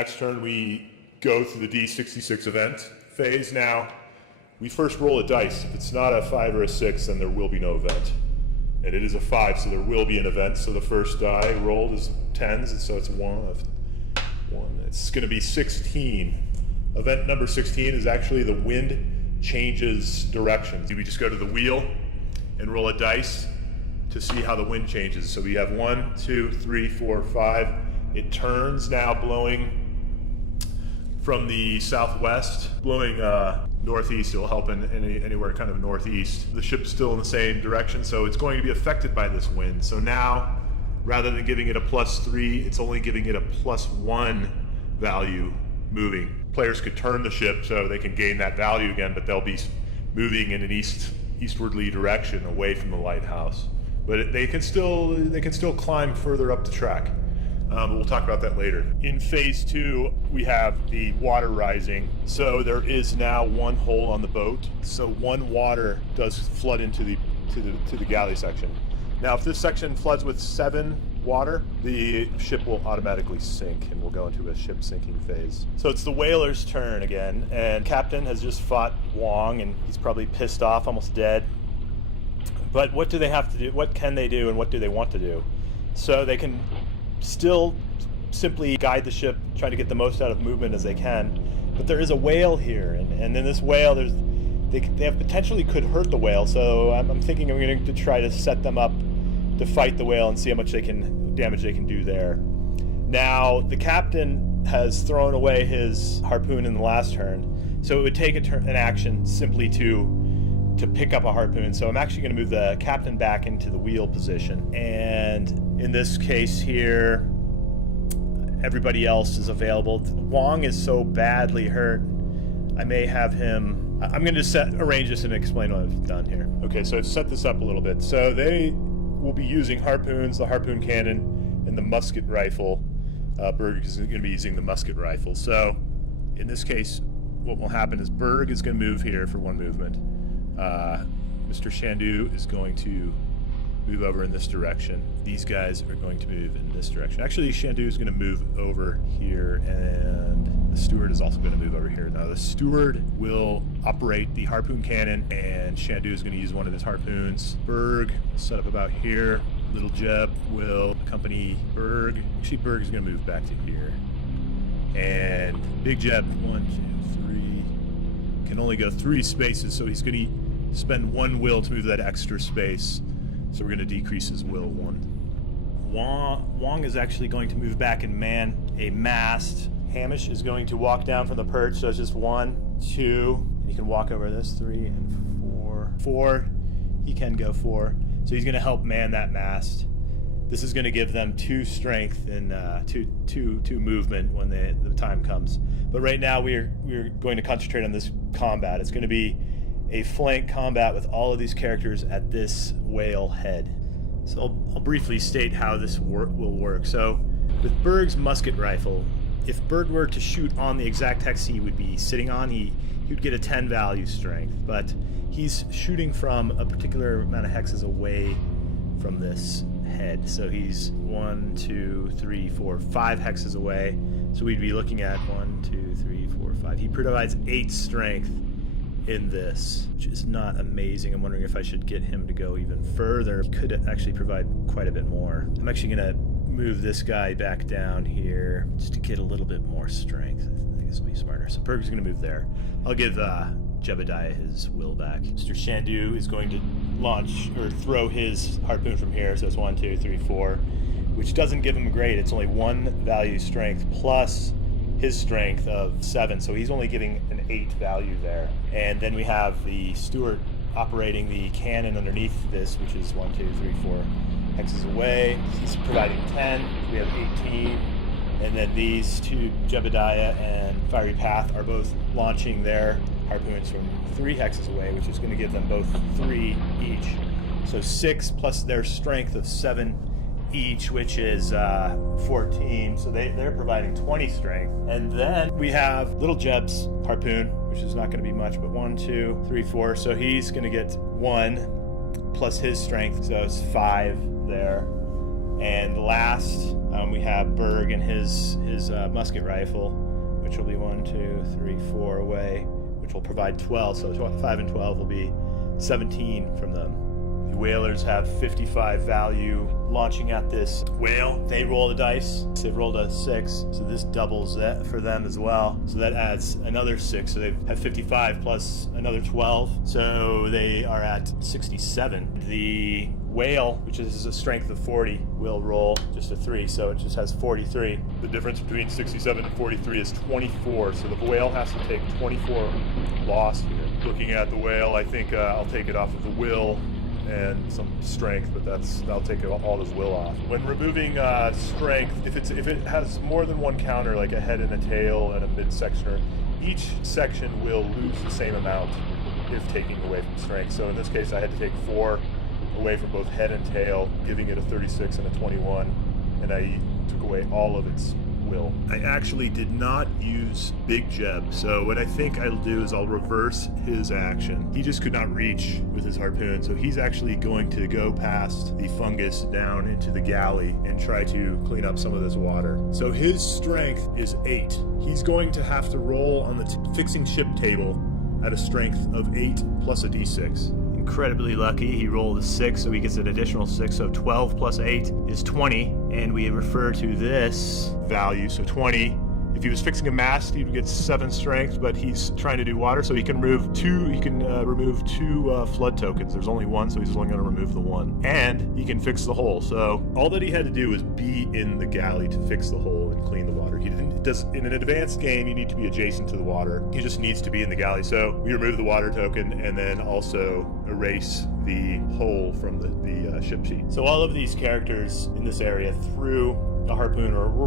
next turn, we go through the D66 event phase. Now, we first roll a dice. If it's not a 5 or a 6, then there will be no event. And it is a 5, so there will be an event. So the first die rolled is 10s, and so it's 1. It's going to be 16. Event number 16 is actually the wind changes directions. We just go to the wheel and roll a dice to see how the wind changes. So we have 1, 2, 3, 4, 5. It turns now, blowing from the southwest, blowing northeast. It'll help in anywhere kind of northeast. The ship's still in the same direction, so it's going to be affected by this wind. So now, rather than giving it a +3, it's only giving it a +1 value moving. Players could turn the ship so they can gain that value again, but they'll be moving in an eastwardly direction away from the lighthouse. But they can still climb further up the track. We'll talk about that later. In phase 2, we have the water rising. So there is now 1 hole on the boat. So 1 water does flood into the galley section. Now, if this section floods with 7 water, the ship will automatically sink, and we'll go into a ship sinking phase. So it's the whaler's turn again, and Captain has just fought Wong, and he's probably pissed off, almost dead. But what do they have to do? What can they do, and what do they want to do? So they can still simply guide the ship, try to get the most out of movement as they can. But there is a whale here, and in this whale, they have potentially could hurt the whale. So I'm thinking I'm going to try to set them up to fight the whale and see how much damage they can do there. Now, the captain has thrown away his harpoon in the last turn, so it would take an action simply to pick up a harpoon. So I'm actually going to move the captain back into the wheel position, and in this case here, everybody else is available. Wong is so badly hurt, I may have him. I'm going to arrange this and explain what I've done here. Okay, so I've set this up a little bit. So they will be using harpoons, the harpoon cannon, and the musket rifle. Berg is going to be using the musket rifle. So in this case, what will happen is Berg is going to move here for 1 movement. Mr. Shandu is going to move over in this direction. These guys are going to move in this direction. Actually, Shandu is going to move over here, and the steward is also going to move over here. Now, the steward will operate the harpoon cannon, and Shandu is going to use one of his harpoons. Berg will set up about here. Little Jeb will accompany Berg. Actually, Berg is going to move back to here. And Big Jeb, 1, 2, 3, can only go 3 spaces, so he's going to spend 1 will to move that extra space. So we're going to decrease his will 1. Wong is actually going to move back and man a mast. Hamish is going to walk down from the perch, so it's just 1, 2, and he can walk over this, 3 and 4. 4, he can go 4. So he's going to help man that mast. This is going to give them 2 strength and 2 movement when the time comes. But right now we're going to concentrate on this combat. It's going to be a flank combat with all of these characters at this whale head. So I'll briefly state how this will work. So with Berg's musket rifle, if Berg were to shoot on the exact hex he would be sitting on, he would get a 10 value strength, but he's shooting from a particular amount of hexes away from this head. So he's 1, 2, 3, 4, 5 hexes away. So we'd be looking at 1, 2, 3, 4, 5. He provides 8 strength in this, which is not amazing. I'm wondering if I should get him to go even further. He could actually provide quite a bit more. I'm actually going to move this guy back down here just to get a little bit more strength. I think this will be smarter. So Berg's going to move there. I'll give Jebediah his will back. Mr. Shandu is going to launch or throw his harpoon from here. So it's 1, 2, 3, 4, which doesn't give him a grade. It's only 1 value strength plus his strength of 7, so he's only giving an 8 value there. And then we have the steward operating the cannon underneath this, which is 1, 2, 3, 4 hexes away. He's providing 10. We have 18. And then these 2, Jebediah and Fiery Path, are both launching their harpoons from 3 hexes away, which is going to give them both 3 each. So 6 plus their strength of 7 each, which is 14, so they're providing 20 strength. And then we have Little Jeb's harpoon, which is not going to be much, but 1, 2, 3, 4, so he's going to get 1 plus his strength, so it's 5 there. And last, we have Berg and his musket rifle, which will be 1, 2, 3, 4 away, which will provide 12. So 5 and 12 will be 17 from them. The whalers have 55 value launching at this whale. They roll the dice. So they rolled a 6, so this doubles that for them as well. So that adds another 6. So they have 55 plus another 12. So they are at 67. The whale, which is a strength of 40, will roll just a 3, so it just has 43. The difference between 67 and 43 is 24, so the whale has to take 24 loss here. Looking at the whale, I think I'll take it off of the will and some strength, but I'll take all the will off. When removing strength, if it has more than one counter, like a head and a tail and a mid-sectioner, each section will lose the same amount if taking away from strength. So in this case, I had to take 4 away from both head and tail, giving it a 36 and a 21, and I took away all of its will. I actually did not use Big Jeb, so what I think I'll do is I'll reverse his action. He just could not reach with his harpoon, so he's actually going to go past the fungus down into the galley and try to clean up some of this water. So his strength is 8. He's going to have to roll on the fixing ship table at a strength of 8 plus a d6. Incredibly lucky, he rolled a 6, so he gets an additional 6, so 12 plus 8 is 20, and we refer to this value, so 20. If he was fixing a mast, he would get 7 strength, but he's trying to do water, so he can remove 2 flood tokens. There's only 1, so he's only going to remove the 1. And he can fix the hole, so all that he had to do was be in the galley to fix the hole and clean the water. In an advanced game, you need to be adjacent to the water. He just needs to be in the galley, so we remove the water token and then also erase the hole from the ship sheet. So all of these characters in this area through the harpoon were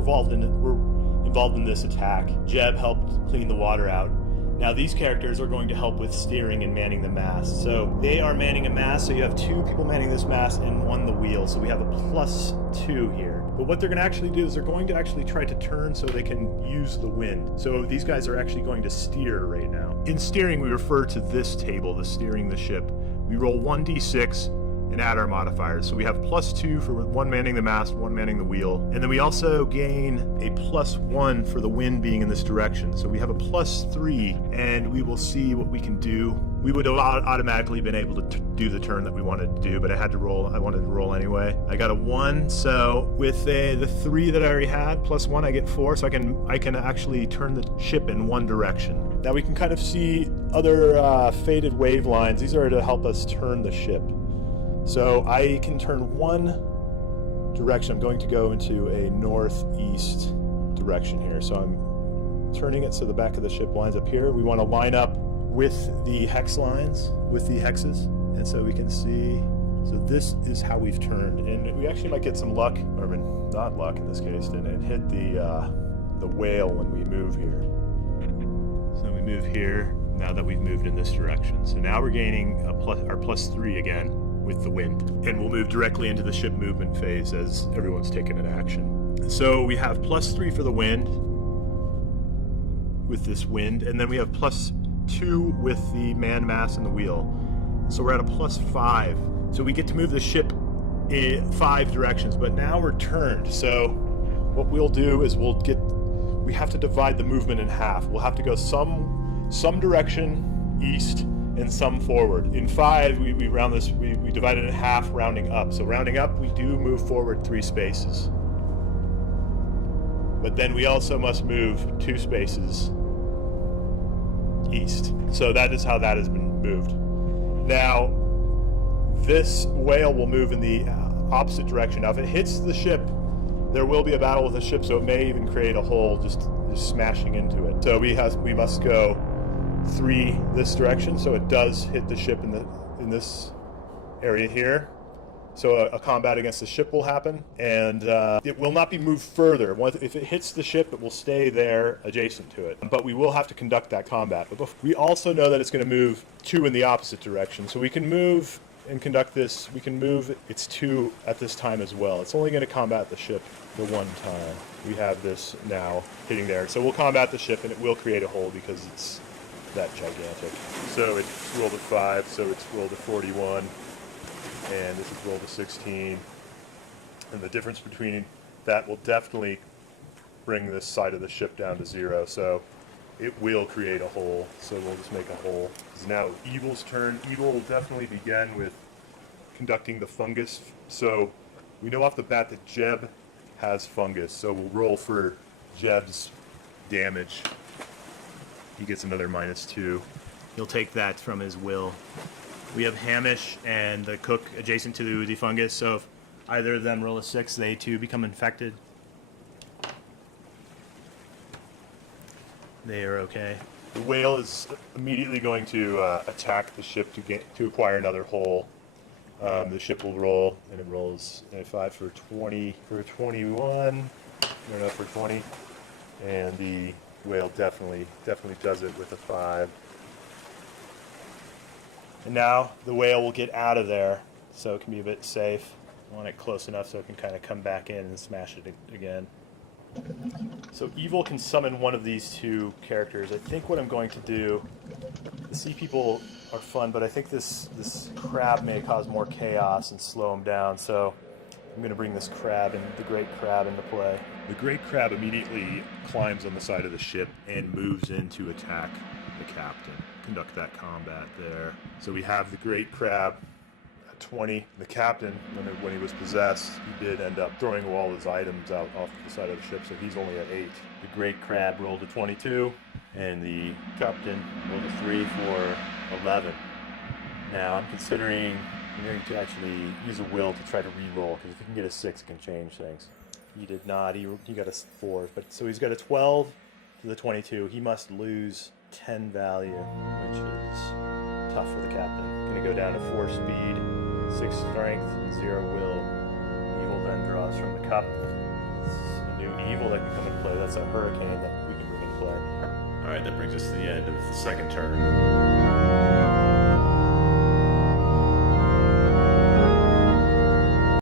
involved in this attack. Jeb helped clean the water out. Now these characters are going to help with steering and manning the mast. So they are manning a mast, so you have 2 people manning this mast and 1 the wheel. So we have a +2 here. But what they're going to actually do is they're going to actually try to turn so they can use the wind. So these guys are actually going to steer right now. In steering, we refer to this table, the steering the ship. We roll 1d6 and add our modifiers. So we have +2 for 1 manning the mast, 1 manning the wheel. And then we also gain a +1 for the wind being in this direction. So we have a +3, and we will see what we can do. We would have automatically been able to do the turn that we wanted to do, but I wanted to roll anyway. I got a 1, so with the 3 that I already had, +1, I get 4, so I can actually turn the ship in one direction. Now we can kind of see other faded wave lines. These are to help us turn the ship. So I can turn one direction. I'm going to go into a northeast direction here. So I'm turning it so the back of the ship lines up here. We want to line up with the hex lines, with the hexes. And so we can see, so this is how we've turned. And we actually might get some luck, or not luck in this case, and hit the whale when we move here. So we move here now that we've moved in this direction. So now we're gaining our +3 again with the wind, and we'll move directly into the ship movement phase as everyone's taken an action. So we have +3 for the wind with this wind, and then we have +2 with the man mass and the wheel. So we're at a +5. So we get to move the ship in 5 directions, but now we're turned. So what we'll do is we have to divide the movement in half. We'll have to go some direction east and some forward. In 5, we round this, we divide it in half, rounding up. So rounding up, we do move forward 3 spaces. But then we also must move 2 spaces east. So that is how that has been moved. Now, this whale will move in the opposite direction. Now, if it hits the ship, there will be a battle with the ship, so it may even create a hole just smashing into it. So we must go 3 this direction, so it does hit the ship in this area here. So a combat against the ship will happen, and it will not be moved further. If it hits the ship, it will stay there adjacent to it. But we will have to conduct that combat. But we also know that it's going to move 2 in the opposite direction. So we can move and conduct this. We can move its 2 at this time as well. It's only going to combat the ship the 1 time. We have this now hitting there. So we'll combat the ship, and it will create a hole because it's that gigantic. So it's rolled a 5, so it's rolled a 41. And this is rolled a 16, And the difference between that will definitely bring this side of the ship down to 0. So it will create a hole. So we'll just make a hole. It's now Evil's turn. Evil will definitely begin with conducting the fungus. So we know off the bat that Jeb has fungus. So we'll roll for Jeb's damage. He gets another -2. He'll take that from his will. We have Hamish and the cook adjacent to the fungus, so if either of them roll a 6, they too become infected. They are okay. The whale is immediately going to attack the ship to acquire another hole. The ship will roll, and it rolls a 5 for 20 for 21. No, enough for 20, and the whale definitely does it with a 5. And now the whale will get out of there, so it can be a bit safe. I want it close enough so it can kind of come back in and smash it again. So Evil can summon one of these two characters. I think what I'm going to do, the sea people are fun, but I think this crab may cause more chaos and slow them down, so I'm going to bring this crab and the great crab into play. The great crab immediately climbs on the side of the ship and moves in to attack the captain. Conduct that combat there. So we have the great crab at 20. The captain, when he was possessed, he did end up throwing all his items out off the side of the ship, so he's only at 8. The great crab rolled a 22, and the captain rolled a 3 for 11. Now I'm considering I'm going to actually use a will to try to re-roll, because if he can get a 6, it can change things. He did not. He got a 4, but so he's got a 12 to the 22. He must lose 10 value, which is tough for the captain. Going to go down to 4 speed, 6 strength, 0 will. Evil then draws from the cup. It's a new evil that can come into play. That's a hurricane that we can bring into play. All right, that brings us to the end of the second turn.